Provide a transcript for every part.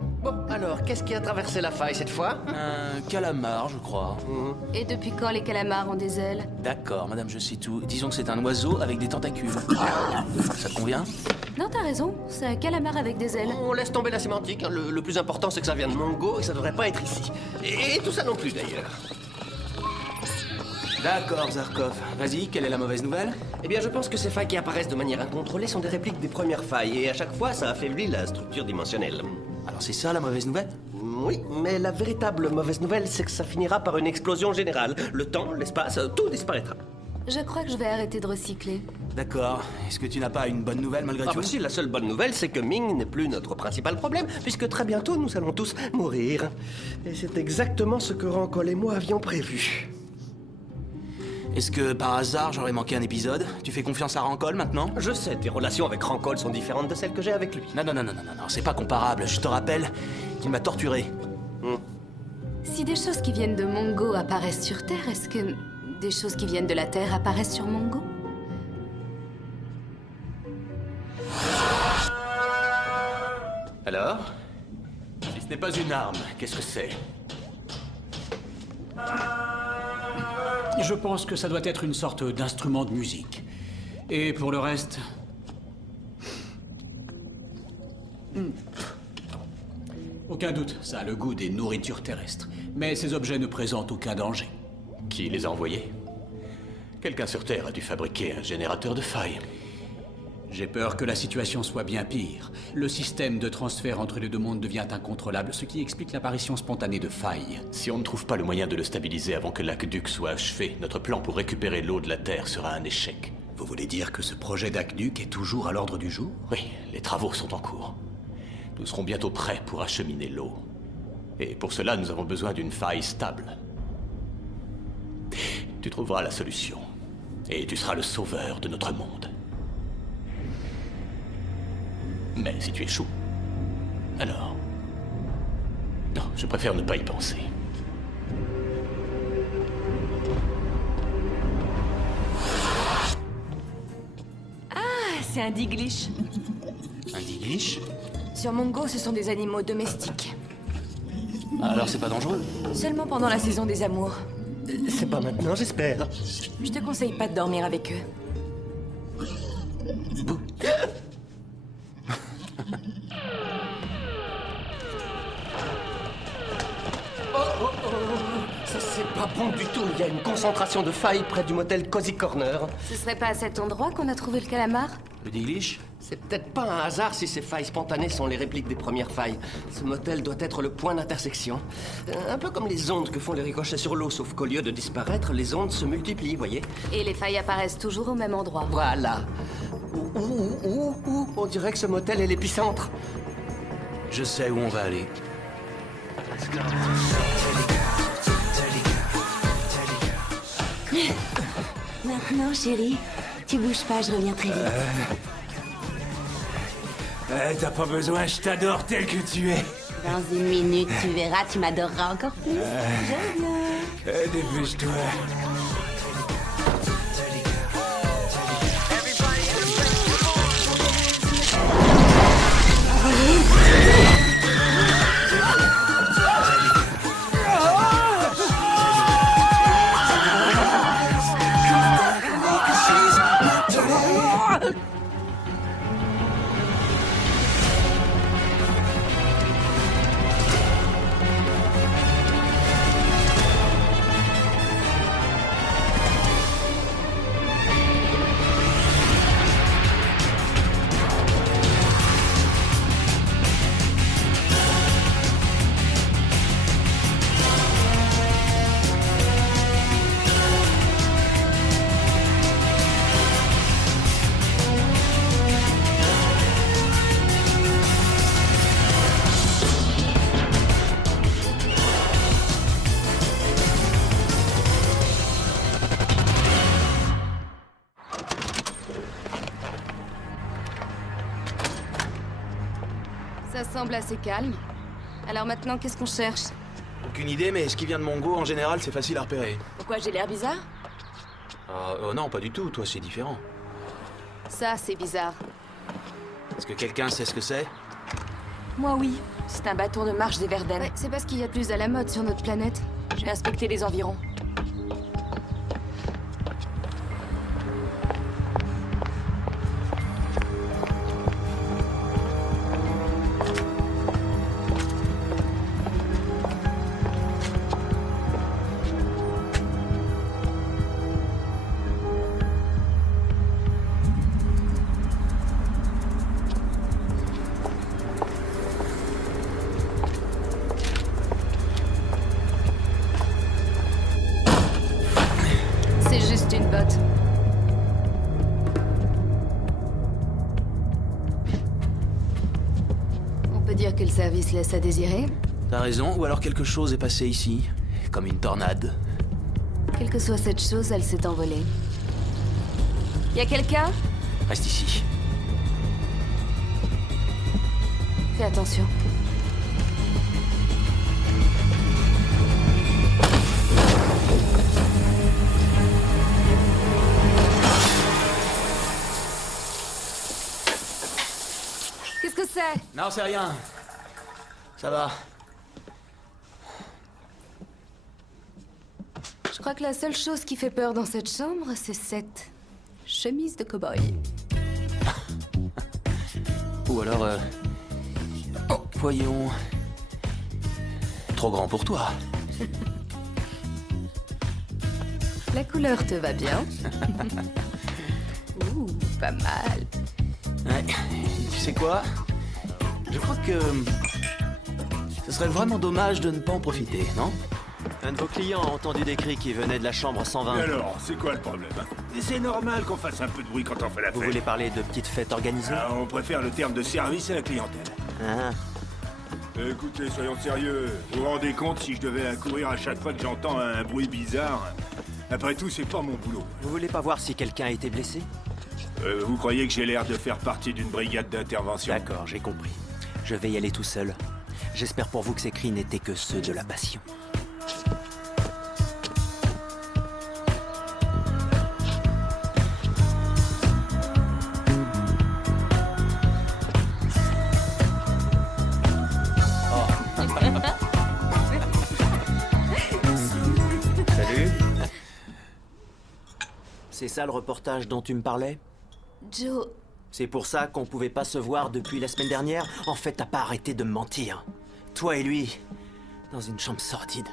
Bon, alors, qu'est-ce qui a traversé la faille cette fois? Un calamar, je crois. Et depuis quand les calamars ont des ailes? D'accord, madame, je sais tout. Disons que c'est un oiseau avec des tentacules. Ça te convient? Non, t'as raison, c'est un calamar avec des ailes. On laisse tomber la sémantique, hein. Le plus important c'est que ça vient de Mongo et que ça devrait pas être ici. Et tout ça non plus d'ailleurs. D'accord, Zarkov. Vas-y, quelle est la mauvaise nouvelle? Eh bien, je pense que ces failles qui apparaissent de manière incontrôlée sont des répliques des premières failles, et à chaque fois, ça affaiblit la structure dimensionnelle. Alors c'est ça la mauvaise nouvelle? Oui, mais la véritable mauvaise nouvelle, c'est que ça finira par une explosion générale. Le temps, l'espace, tout disparaîtra. Je crois que je vais arrêter de recycler. D'accord. Est-ce que tu n'as pas une bonne nouvelle malgré Ah tout? bah si, la seule bonne nouvelle, c'est que Ming n'est plus notre principal problème, puisque très bientôt, nous allons tous mourir. Et c'est exactement ce que Rancol et moi avions prévu. Est-ce que par hasard j'aurais manqué un épisode? Tu fais confiance à Rancol maintenant? Je sais, tes relations avec Rancol sont différentes de celles que j'ai avec lui. Non, c'est pas comparable. Je te rappelle qu'il m'a torturé. Si des choses qui viennent de Mongo apparaissent sur Terre, est-ce que des choses qui viennent de la Terre apparaissent sur Mongo? Alors? Si ce n'est pas une arme, qu'est-ce que c'est? Je pense que ça doit être une sorte d'instrument de musique. Et pour le reste... Aucun doute, ça a le goût des nourritures terrestres. Mais ces objets ne présentent aucun danger. Qui les a envoyés? Quelqu'un sur Terre a dû fabriquer un générateur de failles. J'ai peur que la situation soit bien pire. Le système de transfert entre les deux mondes devient incontrôlable, ce qui explique l'apparition spontanée de failles. Si on ne trouve pas le moyen de le stabiliser avant que l'aqueduc soit achevé, notre plan pour récupérer l'eau de la Terre sera un échec. Vous voulez dire que ce projet d'aqueduc est toujours à l'ordre du jour? Oui, les travaux sont en cours. Nous serons bientôt prêts pour acheminer l'eau. Et pour cela, nous avons besoin d'une faille stable. Tu trouveras la solution. Et tu seras le sauveur de notre monde. Mais si tu échoues, alors... Non, je préfère ne pas y penser. C'est un diglish. Un diglish? Sur Mongo, ce sont des animaux domestiques. Alors c'est pas dangereux? Seulement pendant la saison des amours. C'est pas maintenant, j'espère. Je te conseille pas de dormir avec eux. Ça, c'est pas bon du tout. Il y a une concentration de failles près du motel Cozy Corner. Ce serait pas à cet endroit qu'on a trouvé le calamar? Le diglish? C'est peut-être pas un hasard si ces failles spontanées sont les répliques des premières failles. Ce motel doit être le point d'intersection. Un peu comme les ondes que font les ricochets sur l'eau, sauf qu'au lieu de disparaître, les ondes se multiplient, voyez? Et les failles apparaissent toujours au même endroit. Voilà. On dirait que ce motel est l'épicentre. Je sais où on va aller. Maintenant, chérie, tu bouges pas, je reviens très vite. T'as pas besoin, je t'adore tel que tu es. Dans une minute, tu verras, tu m'adoreras encore plus. Je viens. Dépêche-toi. Ça semble assez calme. Alors maintenant, qu'est-ce qu'on cherche? Aucune idée, mais ce qui vient de Mongo, en général, c'est facile à repérer. Pourquoi j'ai l'air bizarre? Non, pas du tout. Toi, c'est différent. Ça, c'est bizarre. Est-ce que quelqu'un sait ce que c'est? Moi oui, c'est un bâton de marche des Verden. Ouais, c'est parce qu'il y a plus à la mode sur notre planète. J'ai inspecté les environs. C'est juste une botte. On peut dire que le service laisse à désirer. T'as raison, ou alors quelque chose est passé ici. Comme une tornade. Quelle que soit cette chose, elle s'est envolée. Y a quelqu'un? Reste ici. Fais attention. Qu'est-ce que c'est? Non, c'est rien. Ça va. Je crois que la seule chose qui fait peur dans cette chambre, c'est cette chemise de cow-boy. Ou alors, oh, voyons... Trop grand pour toi. La couleur te va bien. Ouh, pas mal. Ouais. Tu sais quoi? Je crois que... Ce serait vraiment dommage de ne pas en profiter, non? Un de vos clients a entendu des cris qui venaient de la chambre 120. Et alors, c'est quoi le problème hein? C'est normal qu'on fasse un peu de bruit quand on fait la fête. Vous voulez parler de petites fêtes organisées? Ah, on préfère le terme de service à la clientèle. Ah, Écoutez, soyons sérieux. Vous vous rendez compte si je devais accourir à chaque fois que j'entends un bruit bizarre? Après tout, c'est pas mon boulot. vous voulez pas voir si quelqu'un a été blessé? Vous croyez que j'ai l'air de faire partie d'une brigade d'intervention? D'accord, j'ai compris. Je vais y aller tout seul. J'espère pour vous que ces cris n'étaient que ceux de la passion. Salut. C'est ça le reportage dont tu me parlais? Joe, C'est pour ça qu'on pouvait pas se voir depuis la semaine dernière? En fait, t'as pas arrêté de me mentir. Toi et lui, dans une chambre sordide.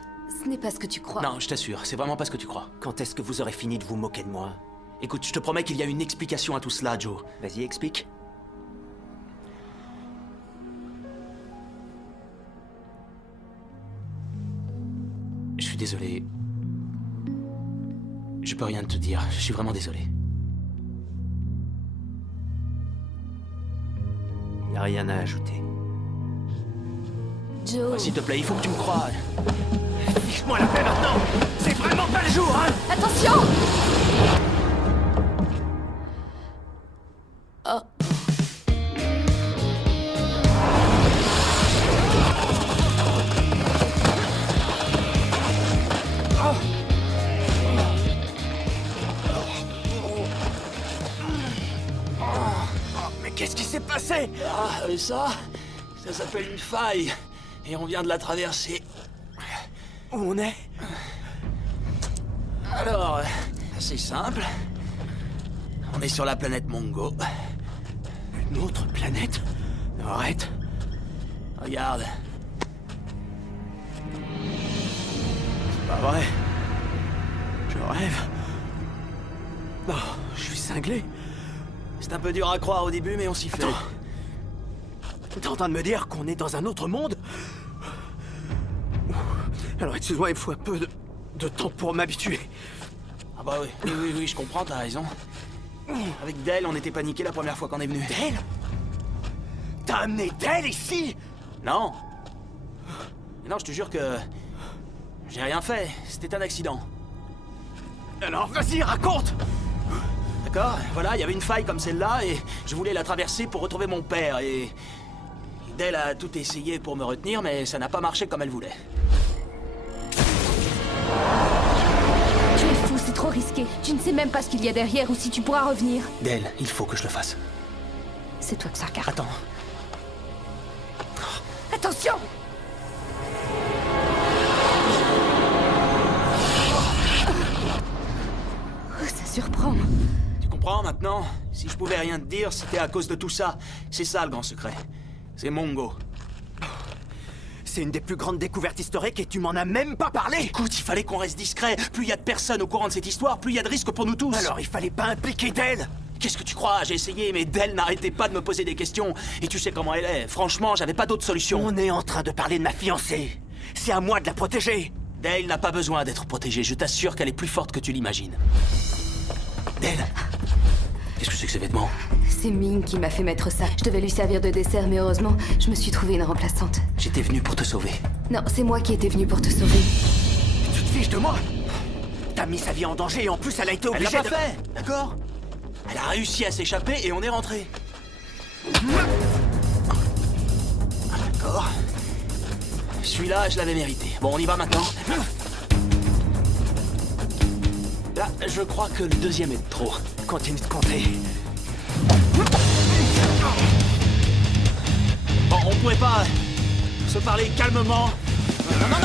ce n'est pas ce que tu crois. Non, je t'assure, c'est vraiment pas ce que tu crois. Quand est-ce que vous aurez fini de vous moquer de moi? Écoute, je te promets qu'il y a une explication à tout cela, Joe. Vas-y, explique. Je suis désolé. Je peux rien te dire, je suis vraiment désolé. Y a rien à ajouter. Joe, Ouais, s'il te plaît, il faut que tu me croies. Fiche-moi la paix maintenant! C'est vraiment pas le jour, hein! attention! Oh. Mais qu'est-ce qui s'est passé? Ah, et ça s'appelle une faille. Et on vient de la traverser. Où on est? Alors, c'est simple. On est sur la planète Mongo. Une autre planète? Non, arrête. Regarde. C'est pas vrai. Je rêve. Non, je suis cinglé. C'est un peu dur à croire au début, mais on s'y fait. T'es en train de me dire qu'on est dans un autre monde? Alors excuse-moi, il faut un peu de temps pour m'habituer. Ah bah oui, je comprends, t'as raison. Avec Dell, on était paniqués la première fois qu'on est venu. Dell? T'as amené Dell ici? Non. Mais non, je te jure que... j'ai rien fait, c'était un accident. Alors vas-y, raconte! D'accord? Voilà, il y avait une faille comme celle-là et je voulais la traverser pour retrouver mon père et... Dell a tout essayé pour me retenir, mais ça n'a pas marché comme elle voulait. Tu es fou, c'est trop risqué. Tu ne sais même pas ce qu'il y a derrière ou si tu pourras revenir. Dell, il faut que je le fasse. C'est toi que ça regarde. Attends. Attention! Oh, ça surprend. Tu comprends maintenant? Si je pouvais rien te dire, c'était à cause de tout ça. C'est ça le grand secret. C'est Mongo. C'est une des plus grandes découvertes historiques et tu m'en as même pas parlé! Écoute, il fallait qu'on reste discret. Plus il y a de personnes au courant de cette histoire, plus il y a de risques pour nous tous. Alors il fallait pas impliquer d'elle! Qu'est-ce que tu crois? J'ai essayé, mais Dell n'arrêtait pas de me poser des questions. Et tu sais comment elle est. Franchement, j'avais pas d'autre solution. On est en train de parler de ma fiancée. C'est à moi de la protéger. Dell n'a pas besoin d'être protégée. Je t'assure qu'elle est plus forte que tu l'imagines. Dell, qu'est-ce que c'est que ces vêtements? C'est Ming qui m'a fait mettre ça. Je devais lui servir de dessert, mais heureusement, je me suis trouvé une remplaçante. J'étais venu pour te sauver. Non, c'est moi qui étais venue pour te sauver. Tu te fiches de moi? T'as mis sa vie en danger et en plus elle a été Elle l'a obligée pas fait, d'accord? Elle a réussi à s'échapper et on est rentré. D'accord. Celui-là, je l'avais mérité. Bon, on y va maintenant. Là, je crois que le deuxième est de trop. Continue de compter. Bon, on pourrait pas se parler calmement. Non.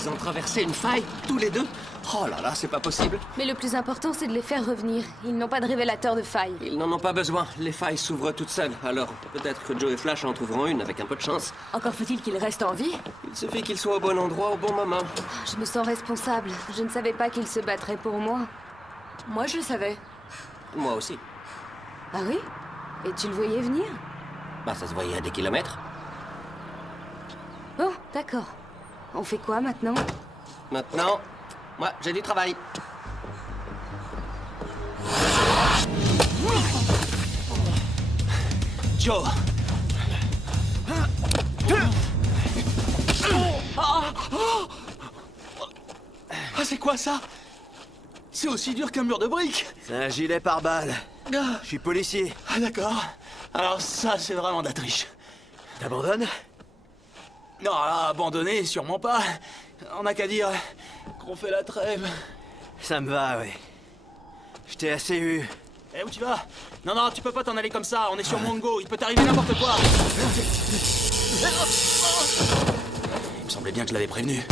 Ils ont traversé une faille, tous les deux. Oh là là, c'est pas possible. Mais le plus important, c'est de les faire revenir. Ils n'ont pas de révélateur de failles. Ils n'en ont pas besoin. Les failles s'ouvrent toutes seules. Alors, peut-être que Joe et Flash en trouveront une avec un peu de chance. Encore faut-il qu'il reste en vie? Il suffit qu'ils soient au bon endroit au bon moment. Je me sens responsable. Je ne savais pas qu'ils se battraient pour moi. Moi, je le savais. Moi aussi. Ah oui? Et tu le voyais venir? Bah, ça se voyait à des kilomètres. Oh, d'accord. On fait quoi maintenant? Maintenant, moi, j'ai du travail. Joe. Ah, c'est quoi ça? C'est aussi dur qu'un mur de briques. C'est un gilet pare-balles. Ah, Je suis policier. d'accord. Alors ça, c'est vraiment de la triche. T'abandonnes? Non, là, abandonner, sûrement pas. On n'a qu'à dire qu'on fait la trêve. Ça me va, ouais. Je t'ai assez eu. Eh, où tu vas? Non, tu peux pas t'en aller comme ça. On est sur Mongo, il peut t'arriver n'importe quoi. Il me semblait bien que je l'avais prévenu.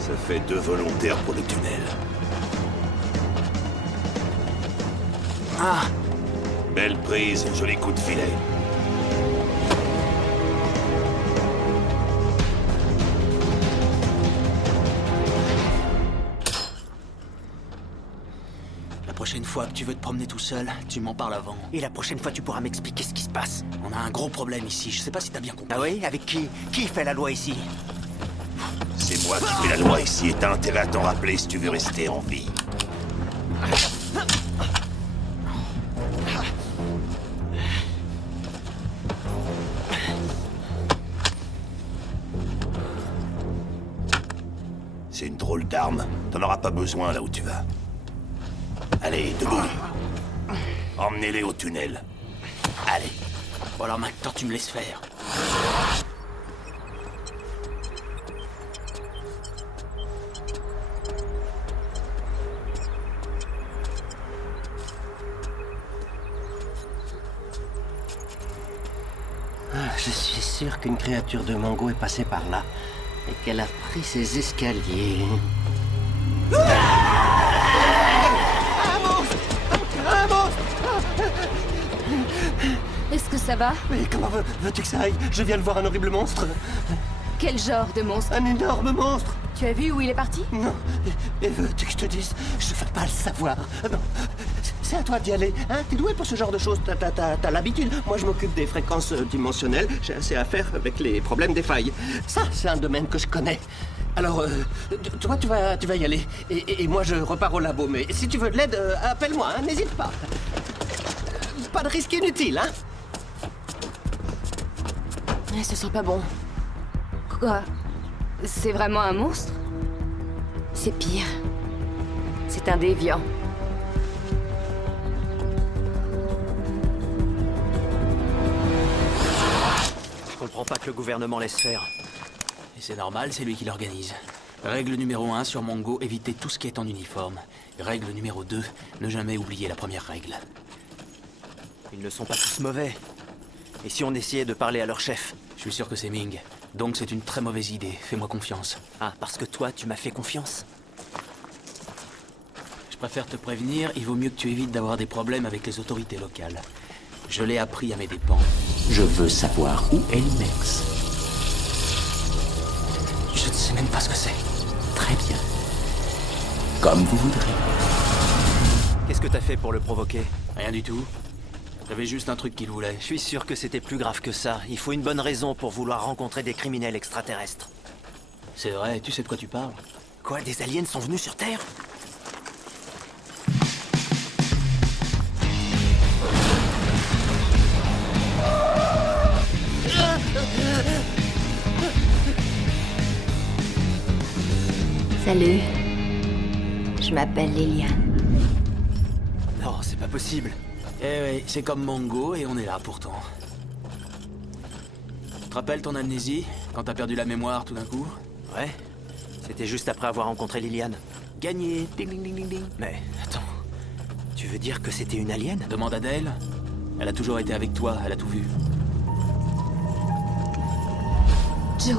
Ça fait 2 volontaires pour le tunnel. Ah, Belle prise, joli coup de filet. la prochaine fois que tu veux te promener tout seul, tu m'en parles avant. Et la prochaine fois, tu pourras m'expliquer ce qui se passe. On a un gros problème ici, je sais pas si t'as bien compris. Ah oui? Avec qui? Qui fait la loi ici? C'est moi qui fais la loi ici et t'as intérêt à t'en rappeler si tu veux rester en vie. C'est une drôle d'arme. T'en auras pas besoin là où tu vas. Allez, debout. Emmenez-les au tunnel. Allez. Bon alors maintenant tu me laisses faire. Je suis sûr qu'une créature de Mongo est passée par là et qu'elle a pris ces escaliers. Est-ce que ça va? Mais comment veux-tu que ça aille? Je viens de voir un horrible monstre. Quel genre de monstre? Un énorme monstre. Tu as vu où il est parti? Non. Et veux-tu que je te dise? Je veux pas le savoir. Non. C'est à toi d'y aller. Hein? T'es doué pour ce genre de choses. T'as l'habitude. Moi, je m'occupe des fréquences dimensionnelles. J'ai assez à faire avec les problèmes des failles. Ça, c'est un domaine que je connais. Alors, toi, tu vas y aller. Et moi, je repars au labo. Mais si tu veux de l'aide, appelle-moi. Hein? N'hésite pas. Pas de risque inutile, hein? Ce sent pas bon. Quoi? C'est vraiment un monstre? C'est pire. C'est un déviant. comprends pas que le gouvernement laisse faire. Et c'est normal, c'est lui qui l'organise. Règle numéro 1 sur Mongo, éviter tout ce qui est en uniforme. Règle numéro 2, ne jamais oublier la première règle. Ils ne sont pas tous mauvais. Et si on essayait de parler à leur chef? Je suis sûr que c'est Ming. Donc c'est une très mauvaise idée, fais-moi confiance. Ah, parce que toi, tu m'as fait confiance. Je préfère te prévenir, il vaut mieux que tu évites d'avoir des problèmes avec les autorités locales. Je l'ai appris à mes dépens. Je veux savoir où est Limex. Je ne sais même pas ce que c'est. Très bien. Comme vous voudrez. Qu'est-ce que t'as fait pour le provoquer? Rien du tout. J'avais juste un truc qu'il voulait. Je suis sûr que c'était plus grave que ça. Il faut une bonne raison pour vouloir rencontrer des criminels extraterrestres. C'est vrai, tu sais de quoi tu parles? Quoi, des aliens sont venus sur Terre? Salut. Je m'appelle Liliane. Non, c'est pas possible. Eh oui, c'est comme Mongo et on est là pourtant. Tu te rappelles ton amnésie? Quand t'as perdu la mémoire tout d'un coup? Ouais. C'était juste après avoir rencontré Liliane. Gagné. Ding ding ding ding ding. Mais, attends. Tu veux dire que c'était une alien? Demande à Dale. Elle a toujours été avec toi, elle a tout vu. Joe?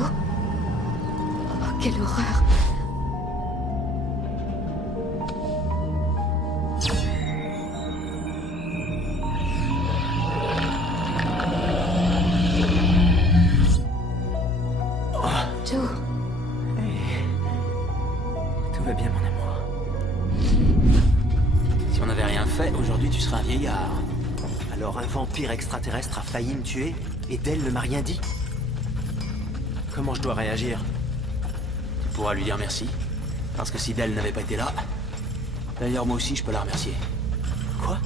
Oh, quelle horreur! Joe? Tout va bien, mon amour. Si on n'avait rien fait, aujourd'hui tu serais un vieillard. Alors un vampire extraterrestre a failli me tuer et Dell ne m'a rien dit? Comment je dois réagir? Tu pourras lui dire merci. Parce que si Dell n'avait pas été là... D'ailleurs, moi aussi, je peux la remercier. Quoi?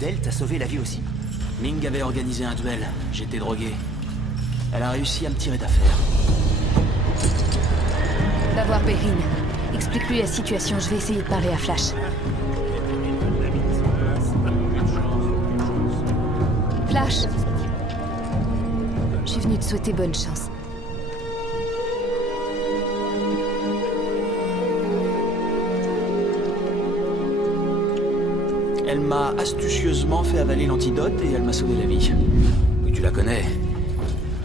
Dell t'a sauvé la vie aussi? Ming avait organisé un duel. J'étais drogué. Elle a réussi à me tirer d'affaire. Va voir Perrine. Explique-lui la situation, je vais essayer de parler à Flash. Flash! Je suis venue te souhaiter bonne chance. Elle m'a astucieusement fait avaler l'antidote et elle m'a sauvé la vie. Oui, tu la connais.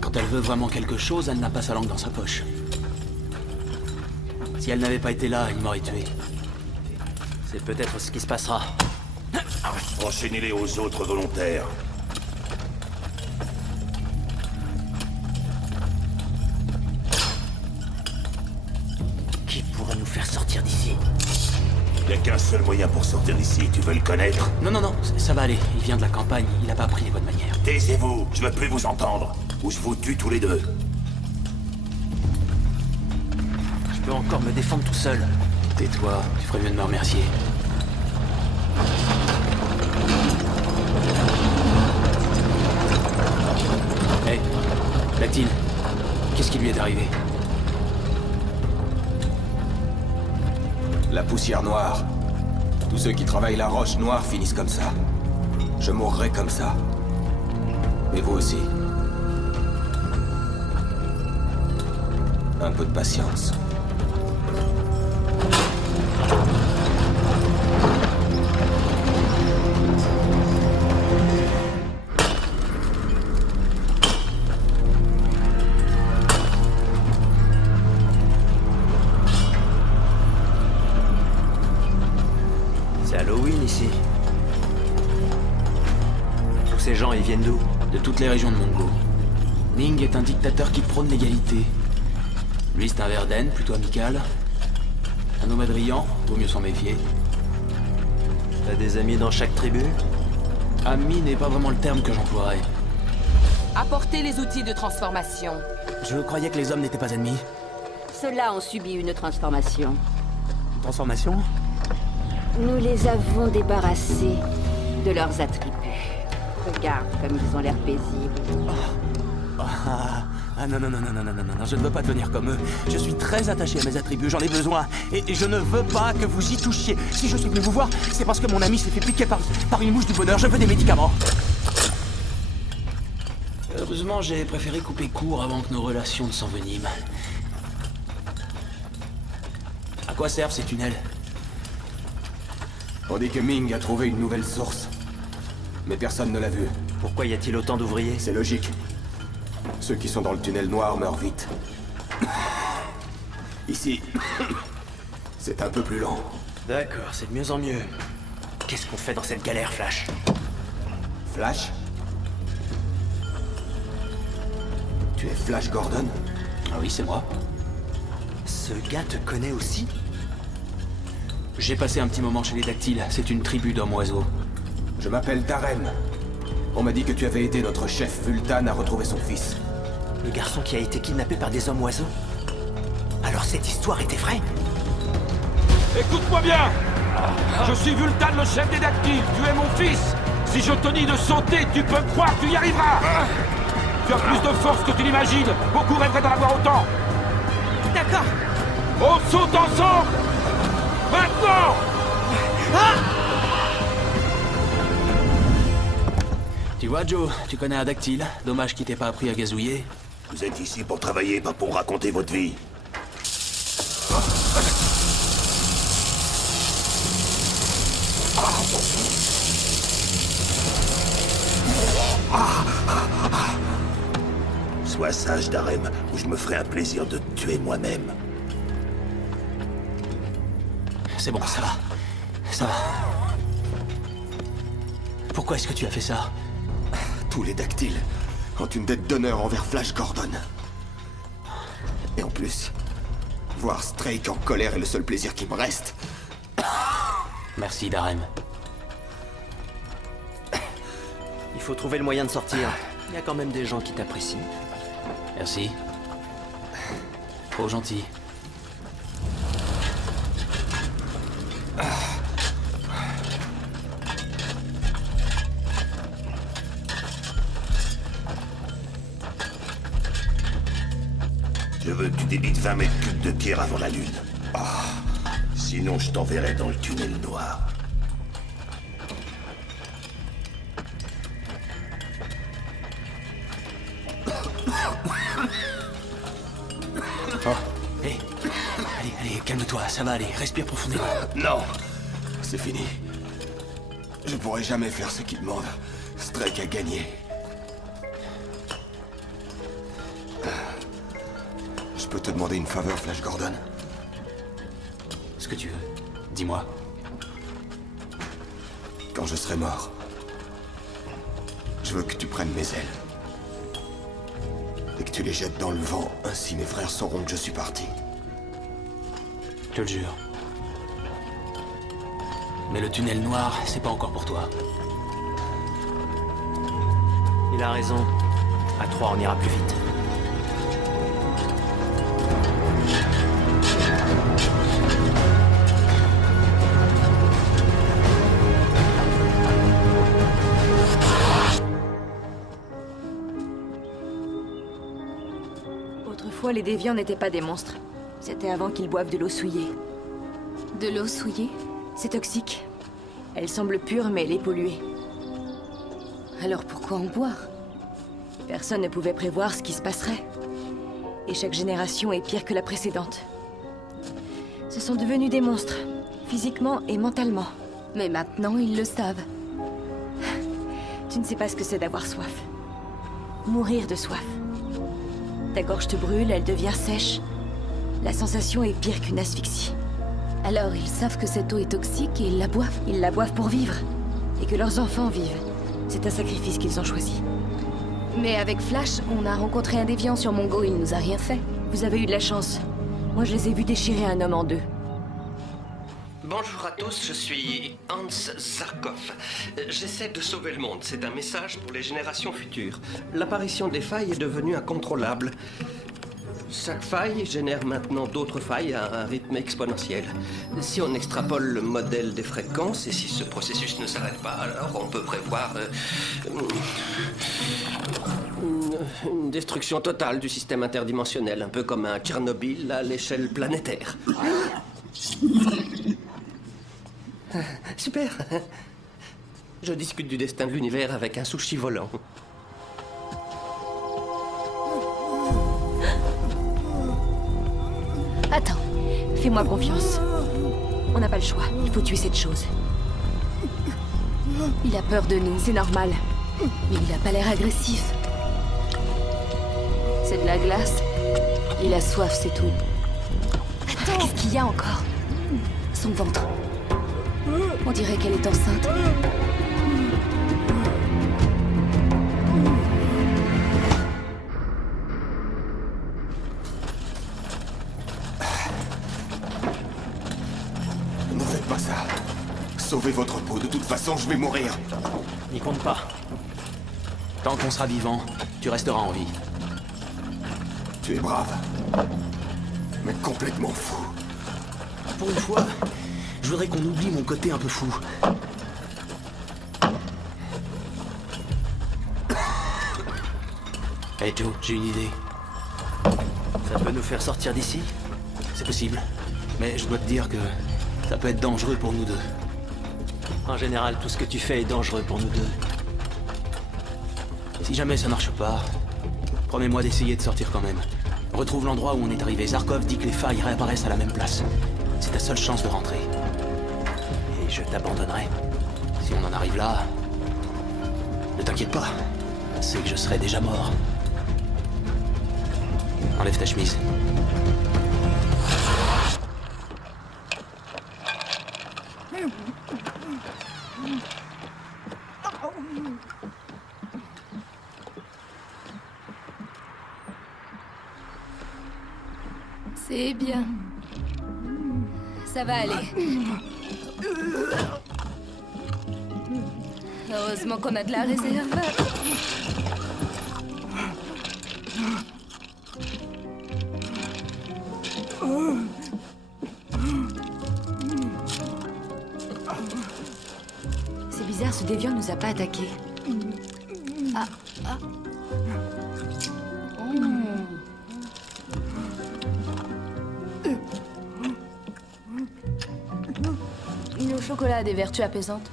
Quand elle veut vraiment quelque chose, elle n'a pas sa langue dans sa poche. Si elle n'avait pas été là, il m'aurait tué. C'est peut-être ce qui se passera. Enchaînez-les aux autres volontaires. Qui pourra nous faire sortir d'ici? Il n'y a qu'un seul moyen pour sortir d'ici, tu veux le connaître? Non, non, non, ça va aller. Il vient de la campagne, il n'a pas appris les bonnes manières. Taisez-vous, je veux plus vous entendre. Ou je vous tue tous les deux. Je peux encore me défendre tout seul. Tais-toi, tu ferais mieux de me remercier. Hé, Latine, qu'est-ce qui lui est arrivé? La poussière noire. Tous ceux qui travaillent la roche noire finissent comme ça. Je mourrai comme ça. Et vous aussi. Un peu de patience. C'est Halloween ici. Tous ces gens, ils viennent d'où? De toutes les régions de Mongo. Ming est un dictateur qui prône l'égalité. Lui, c'est un Verden, plutôt amical. Un nomade riant, vaut mieux s'en méfier. T'as des amis dans chaque tribu? Ami n'est pas vraiment le terme que j'emploierais. Apportez les outils de transformation. Je croyais que les hommes n'étaient pas ennemis. Ceux-là ont subi une transformation. Une transformation? Nous les avons débarrassés de leurs attributs. Regarde comme ils ont l'air paisibles. Non, je ne veux pas devenir comme eux. Je suis très attaché à mes attributs, j'en ai besoin. Et je ne veux pas que vous y touchiez. Si je suis venu vous voir, c'est parce que mon ami s'est fait piquer par une mouche du bonheur. Je veux des médicaments. Heureusement, j'ai préféré couper court avant que nos relations ne s'enveniment. À quoi servent ces tunnels? On dit que Ming a trouvé une nouvelle source. Mais personne ne l'a vue. Pourquoi y a-t-il autant d'ouvriers? C'est logique. Ceux qui sont dans le tunnel noir meurent vite. Ici, c'est un peu plus lent. D'accord, c'est de mieux en mieux. Qu'est-ce qu'on fait dans cette galère, Flash? Flash? Tu es Flash Gordon? Ah oui, c'est moi. Ce gars te connaît aussi? J'ai passé un petit moment chez les Dactyles. C'est une tribu d'hommes-oiseaux. Je m'appelle Darren. On m'a dit que tu avais aidé notre chef Vultan à retrouver son fils. Le garçon qui a été kidnappé par des hommes oiseaux? Alors cette histoire était vraie? Écoute-moi bien! Je suis Vultan, le chef des Dactyles. Tu es mon fils. Si je te dis de sauter, tu peux me croire, tu y arriveras. Tu as plus de force que tu l'imagines. Beaucoup rêveraient d'en avoir autant. D'accord. On saute ensemble! Maintenant! Tu vois, Joe, tu connais un Dactyle. Dommage qu'il t'ait pas appris à gazouiller. Vous êtes ici pour travailler, pas pour raconter votre vie. Sois sage, Darem, ou je me ferai un plaisir de te tuer moi-même. C'est bon, ça va. Ça va. Pourquoi est-ce que tu as fait ça? Tous les Dactyles ont une dette d'honneur envers Flash Gordon. Et en plus, voir Strake en colère est le seul plaisir qui me reste. Merci, Darem. Il faut trouver le moyen de sortir. Il y a quand même des gens qui t'apprécient. Merci. Trop gentil. Je veux que tu débites 20 mètres cubes de pierre avant la lune. Sinon, je t'enverrai dans le tunnel noir. Hé, allez, calme-toi, ça va aller, respire profondément. Non, c'est fini. Je pourrai jamais faire ce qu'il demande. Strike a gagné. Je peux te demander une faveur, Flash Gordon? Ce que tu veux, dis-moi. Quand je serai mort, je veux que tu prennes mes ailes. Et que tu les jettes dans le vent, ainsi mes frères sauront que je suis parti. Je te le jure. Mais le tunnel noir, c'est pas encore pour toi. Il a raison. À 3, on ira plus vite. Autrefois, les déviants n'étaient pas des monstres. C'était avant qu'ils boivent de l'eau souillée. De l'eau souillée? C'est toxique. Elle semble pure, mais elle est polluée. Alors pourquoi en boire? Personne ne pouvait prévoir ce qui se passerait. Et chaque génération est pire que la précédente. Ce sont devenus des monstres, physiquement et mentalement. Mais maintenant, ils le savent. Tu ne sais pas ce que c'est d'avoir soif. Mourir de soif. Ta gorge te brûle, elle devient sèche. La sensation est pire qu'une asphyxie. Alors, ils savent que cette eau est toxique et ils la boivent. Ils la boivent pour vivre. Et que leurs enfants vivent. C'est un sacrifice qu'ils ont choisi. Mais avec Flash, on a rencontré un déviant sur Mongo, il nous a rien fait. Vous avez eu de la chance. Moi, je les ai vus déchirer un homme en deux. Bonjour à tous, je suis Hans Zarkov. J'essaie de sauver le monde. C'est un message pour les générations futures. L'apparition des failles est devenue incontrôlable. Chaque faille génère maintenant d'autres failles à un rythme exponentiel. Si on extrapole le modèle des fréquences et si ce processus ne s'arrête pas, alors on peut prévoir une destruction totale du système interdimensionnel, un peu comme un Tchernobyl à l'échelle planétaire. Super. Je discute du destin de l'univers avec un sushi volant. Fais-moi confiance. On n'a pas le choix. Il faut tuer cette chose. Il a peur de nous. C'est normal. Mais il a pas l'air agressif. C'est de la glace. Il a soif, c'est tout. Attends, qu'est-ce qu'il y a encore? Son ventre. On dirait qu'elle est enceinte. Ne faites pas ça. Sauvez votre peau, de toute façon, je vais mourir. N'y compte pas. Tant qu'on sera vivant, tu resteras en vie. Tu es brave. Mais complètement fou. Pour une fois, je voudrais qu'on oublie mon côté un peu fou. Hey Joe, j'ai une idée. Ça peut nous faire sortir d'ici? C'est possible. Mais je dois te dire que ça peut être dangereux pour nous deux. En général, tout ce que tu fais est dangereux pour nous deux. Si jamais ça marche pas, promets-moi d'essayer de sortir quand même. Retrouve l'endroit où on est arrivé. Zarkov dit que les failles réapparaissent à la même place. C'est ta seule chance de rentrer. Et je t'abandonnerai. Si on en arrive là, ne t'inquiète pas. C'est que je serai déjà mort. Enlève ta chemise. C'est bien. Ça va aller. Heureusement qu'on a de la réserve. C'est bizarre, ce déviant nous a pas attaqués. Le chocolat a des vertus apaisantes.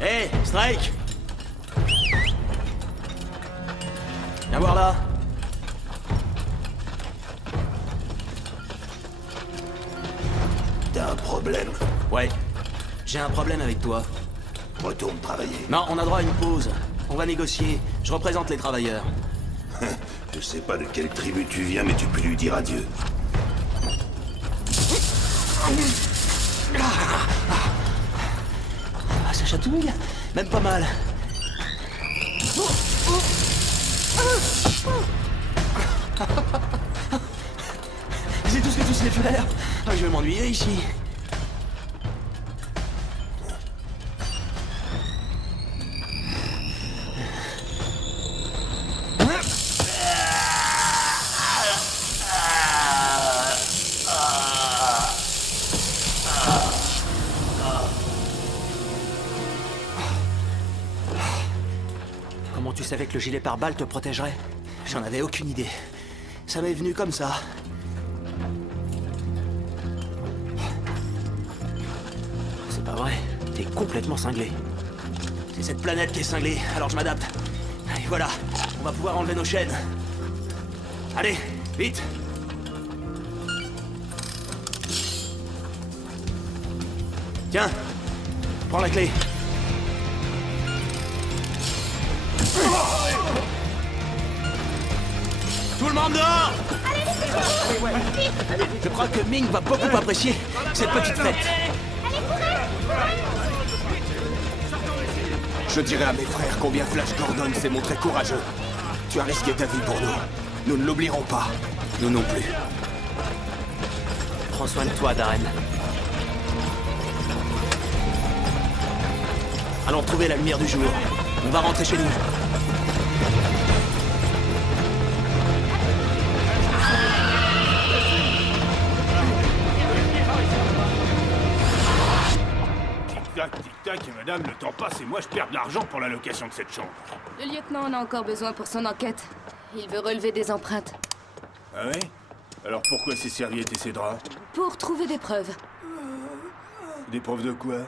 Hé, Strike! Viens voir là. T'as un problème? Ouais. J'ai un problème avec toi. Retourne travailler. Non, on a droit à une pause. On va négocier. Je représente les travailleurs. Je sais pas de quelle tribu tu viens, mais tu peux lui dire adieu. Ah, ça chatouille. Même pas mal. C'est tout ce que tu sais faire. Ah, je vais m'ennuyer ici. Comment tu savais que le gilet pare-balles te protégerait? J'en avais aucune idée. Ça m'est venu comme ça. C'est pas vrai. T'es complètement cinglé. C'est cette planète qui est cinglée, alors je m'adapte. Et voilà, on va pouvoir enlever nos chaînes. Allez, vite! Tiens, prends la clé. Tout le monde dehors! Je crois que Ming va beaucoup apprécier cette petite fête. Je dirai à mes frères combien Flash Gordon s'est montré courageux. Tu as risqué ta vie pour nous. Nous ne l'oublierons pas. Nous non plus. Prends soin de toi, Darren. Allons trouver la lumière du jour. On va rentrer chez nous. Tic-tac, et madame, le temps passe et moi je perds de l'argent pour la location de cette chambre. Le lieutenant en a encore besoin pour son enquête. Il veut relever des empreintes. Ah ouais? Alors pourquoi ces serviettes et ces draps? Pour trouver des preuves. Des preuves de quoi?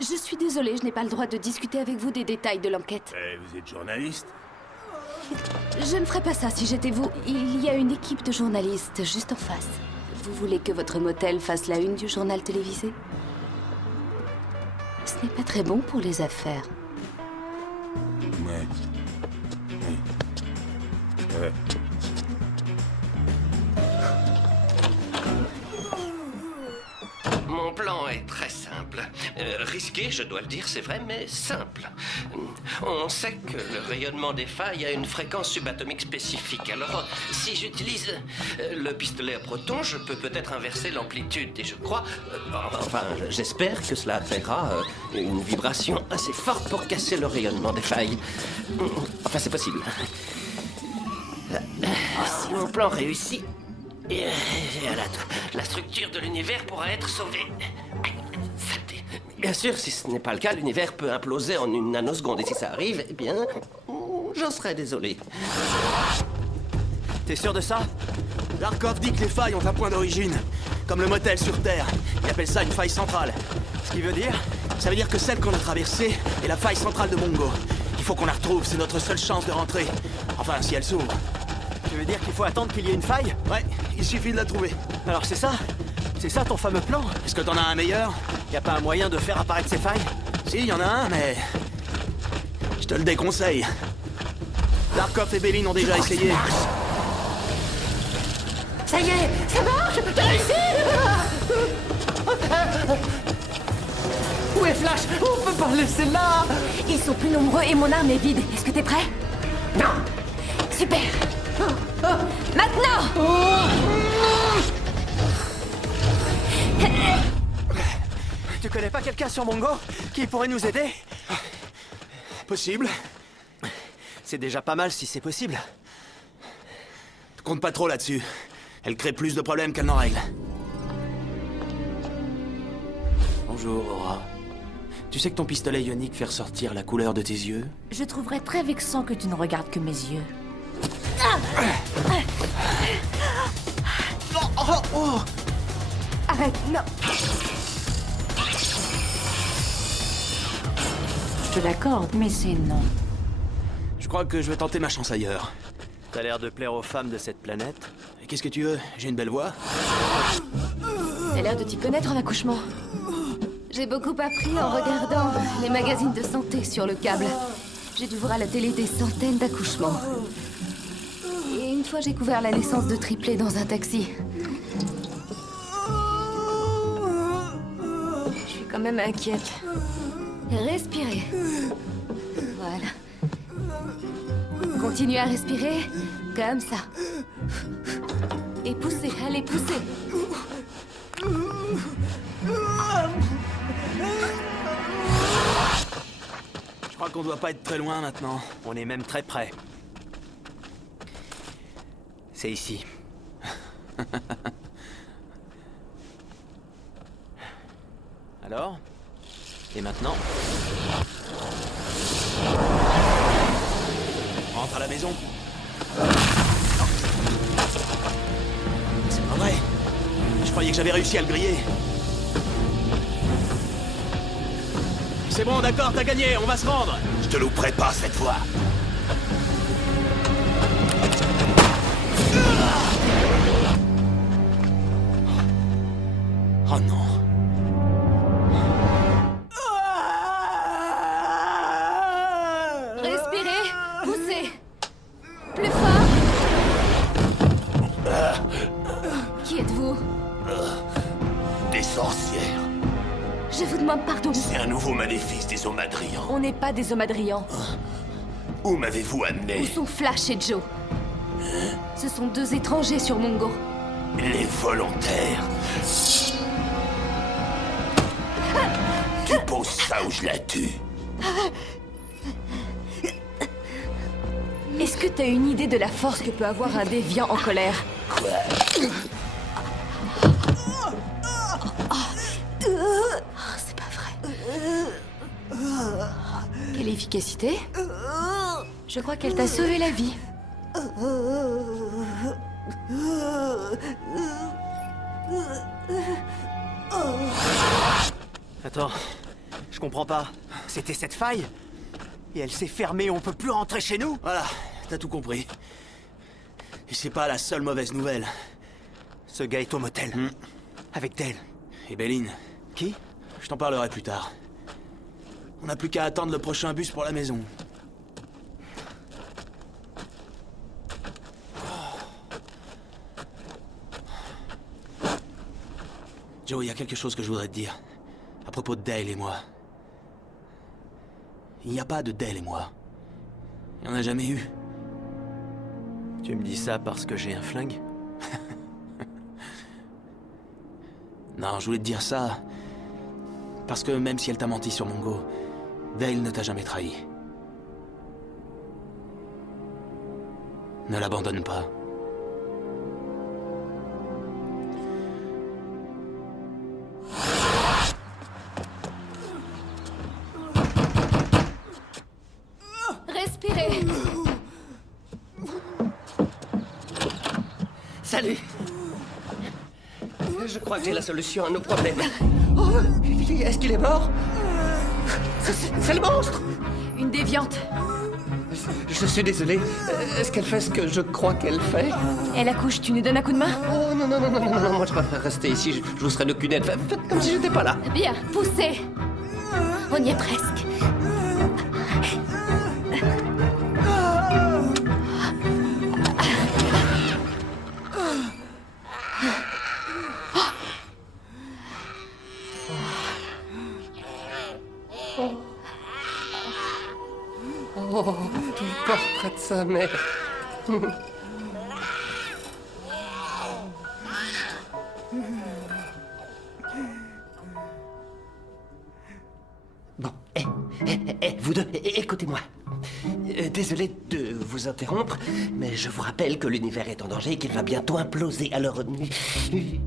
Je suis désolée, je n'ai pas le droit de discuter avec vous des détails de l'enquête. Eh, vous êtes journaliste? Je ne ferais pas ça si j'étais vous. Il y a une équipe de journalistes juste en face. Vous voulez que votre motel fasse la une du journal télévisé? Ce n'est pas très bon pour les affaires. Ouais. Oui. Ouais. Mon plan est très simple. Risqué, je dois le dire, c'est vrai, mais simple. On sait que le rayonnement des failles a une fréquence subatomique spécifique. Alors, si j'utilise le pistolet à protons, je peux peut-être inverser l'amplitude. Et je crois... j'espère que cela créera une vibration assez forte pour casser le rayonnement des failles. Enfin, c'est possible. Si mon plan réussit... la structure de l'univers pourra être sauvée. Bien sûr, si ce n'est pas le cas, l'univers peut imploser en une nanoseconde. Et si ça arrive, eh bien, j'en serais désolé. T'es sûr de ça? Larkov dit que les failles ont un point d'origine, comme le motel sur Terre. Il appelle ça une faille centrale. Ce qui veut dire? Ça veut dire que celle qu'on a traversée est la faille centrale de Mongo. Il faut qu'on la retrouve, c'est notre seule chance de rentrer. Enfin, si elle s'ouvre. Tu veux dire qu'il faut attendre qu'il y ait une faille? Ouais, il suffit de la trouver. Alors c'est ça? C'est ça ton fameux plan? Est-ce que t'en as un meilleur? Y a pas un moyen de faire apparaître ces failles? Si, y en a un, mais... je te le déconseille. Larkov et Belin ont déjà essayé. Ça y est, ça marche! T'as réussi! Où est Flash? On peut pas le laisser là! Ils sont plus nombreux et mon arme est vide. Est-ce que t'es prêt? Non! Super! Maintenant! Tu connais pas quelqu'un sur Mongo qui pourrait nous aider? Possible. C'est déjà pas mal si c'est possible. Compte pas trop là-dessus. Elle crée plus de problèmes qu'elle n'en règle. Bonjour, Aura. Tu sais que ton pistolet ionique fait ressortir la couleur de tes yeux? Je trouverais très vexant que tu ne regardes que mes yeux. Arrête, non! Je te l'accorde, mais c'est non. Je crois que je vais tenter ma chance ailleurs. T'as l'air de plaire aux femmes de cette planète. Et qu'est-ce que tu veux? J'ai une belle voix. T'as l'air de t'y connaître en accouchement. J'ai beaucoup appris en regardant les magazines de santé sur le câble. J'ai dû voir à la télé des centaines d'accouchements. Et une fois, j'ai couvert la naissance de triplés dans un taxi. Je suis quand même inquiète. Respirez. Voilà. Continuez à respirer, comme ça. Et poussez, allez, poussez. Je crois qu'on doit pas être très loin maintenant. On est même très près. C'est ici. Alors? Et maintenant? Rentre à la maison. C'est pas vrai. Je croyais que j'avais réussi à le griller. C'est bon, d'accord, t'as gagné, on va se rendre. Je te louperai pas cette fois. Oh non. Respirez, poussez. Plus fort. Qui êtes-vous? Des sorcières. Je vous demande pardon. C'est un nouveau maléfice des Omadrians. On n'est pas des Omadrians. Où m'avez-vous amené? Où sont Flash et Joe? Ce sont deux étrangers sur Mongo. Les volontaires. Tu poses ça ou je la tue. Est-ce que t'as une idée de la force que peut avoir un déviant en colère? Quoi? C'est pas vrai. Quelle efficacité? Je crois qu'elle t'a sauvé la vie. Attends, je comprends pas. C'était cette faille? Et elle s'est fermée, on peut plus rentrer chez nous? Voilà, t'as tout compris. Et c'est pas la seule mauvaise nouvelle. Ce gars est au motel. Avec Dale. Et Béline. Qui? Je t'en parlerai plus tard. On n'a plus qu'à attendre le prochain bus pour la maison. Joe, il y a quelque chose que je voudrais te dire. À propos de Dale et moi. Il n'y a pas de Dale et moi. Il n'y en a jamais eu. Tu me dis ça parce que j'ai un flingue? Non, je voulais te dire ça... Parce que même si elle t'a menti sur Mongo, Dale ne t'a jamais trahi. Ne l'abandonne pas. Respirez. Salut. Je crois que j'ai la solution à nos problèmes. Oh, est-ce qu'il est mort? C'est le monstre! Une déviante. Je suis désolé. Est-ce qu'elle fait ce que je crois qu'elle fait? Elle accouche, tu nous donnes un coup de main? Oh non, non, non, non, non, non, moi je préfère rester ici, je vous serai de cunette. Faites comme si j'étais pas là. Bien, poussez. On y est presque. Oh, tout le portrait de sa mère. Bon, vous deux, écoutez-moi. Désolé de vous interrompre, mais je vous rappelle que l'univers est en danger et qu'il va bientôt imploser, alors...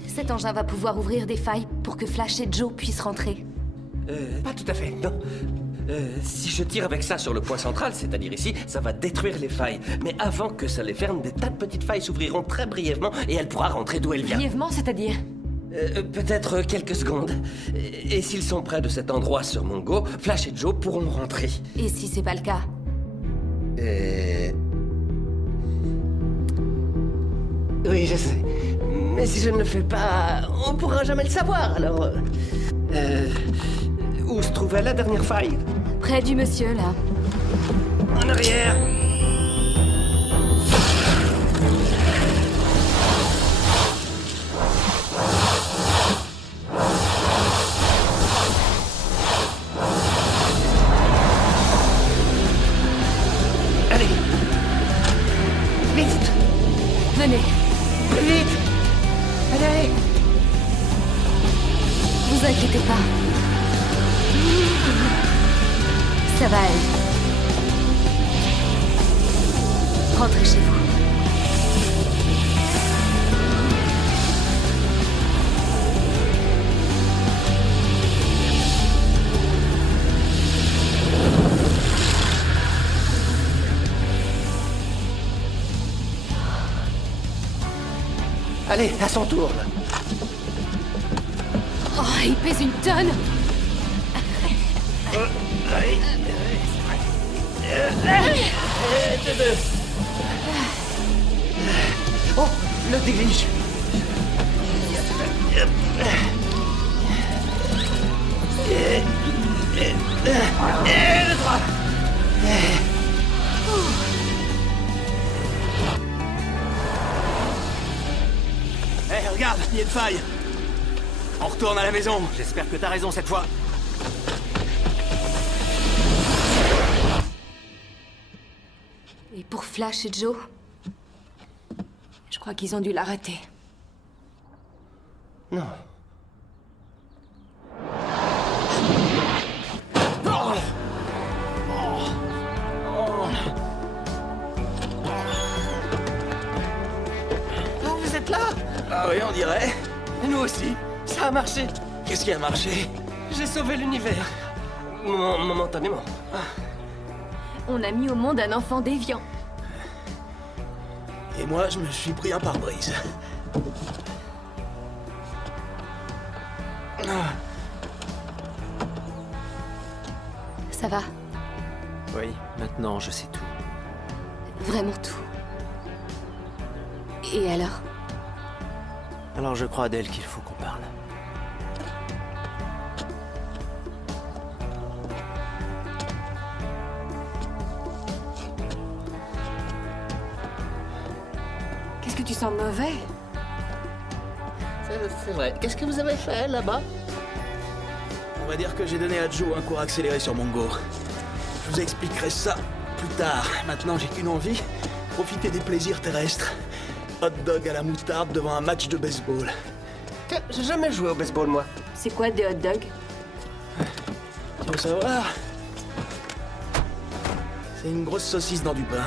Cet engin va pouvoir ouvrir des failles pour que Flash et Joe puissent rentrer. Pas tout à fait, non. Si je tire avec ça sur le point central, c'est-à-dire ici, ça va détruire les failles. Mais avant que ça les ferme, des tas de petites failles s'ouvriront très brièvement et elle pourra rentrer d'où elle vient. Brièvement, c'est-à-dire? Peut-être quelques secondes. Et s'ils sont près de cet endroit sur Mongo, Flash et Joe pourront rentrer. Et si c'est pas le cas? Oui, je sais. Mais si je ne le fais pas, on pourra jamais le savoir, alors... Où se trouvait la dernière faille? Près du monsieur, là. En arrière. Allez. Vite. Venez. Plus vite. Allez. Vous inquiétez pas. Ça va aller. Rentrez chez vous. Allez, à son tour, là. Oh, il pèse une tonne. Oh, le délige. Le droit. Hé, regarde, il y a une faille. On retourne à la maison. J'espère que t'as raison cette fois. Et pour Flash et Joe? Je crois qu'ils ont dû l'arrêter. Non. Oh, vous êtes là? Ah oui, on dirait. Nous aussi. Ça a marché. Qu'est-ce qui a marché? J'ai sauvé l'univers. Momentanément. On a mis au monde un enfant déviant. Et moi, je me suis pris un pare-brise. Ça va, Oui, maintenant je sais tout. vraiment tout. Et alors? Alors je crois, Adèle, qu'il faut qu'on parle. Qu'est-ce que tu sens mauvais? C'est vrai. Qu'est-ce que vous avez fait là-bas? On va dire que j'ai donné à Joe un cours accéléré sur mon go. Je vous expliquerai ça plus tard. Maintenant, j'ai qu'une envie, profiter des plaisirs terrestres. Hot dog à la moutarde devant un match de baseball. J'ai jamais joué au baseball, moi. C'est quoi des hot dogs? Tu veux savoir? C'est une grosse saucisse dans du pain.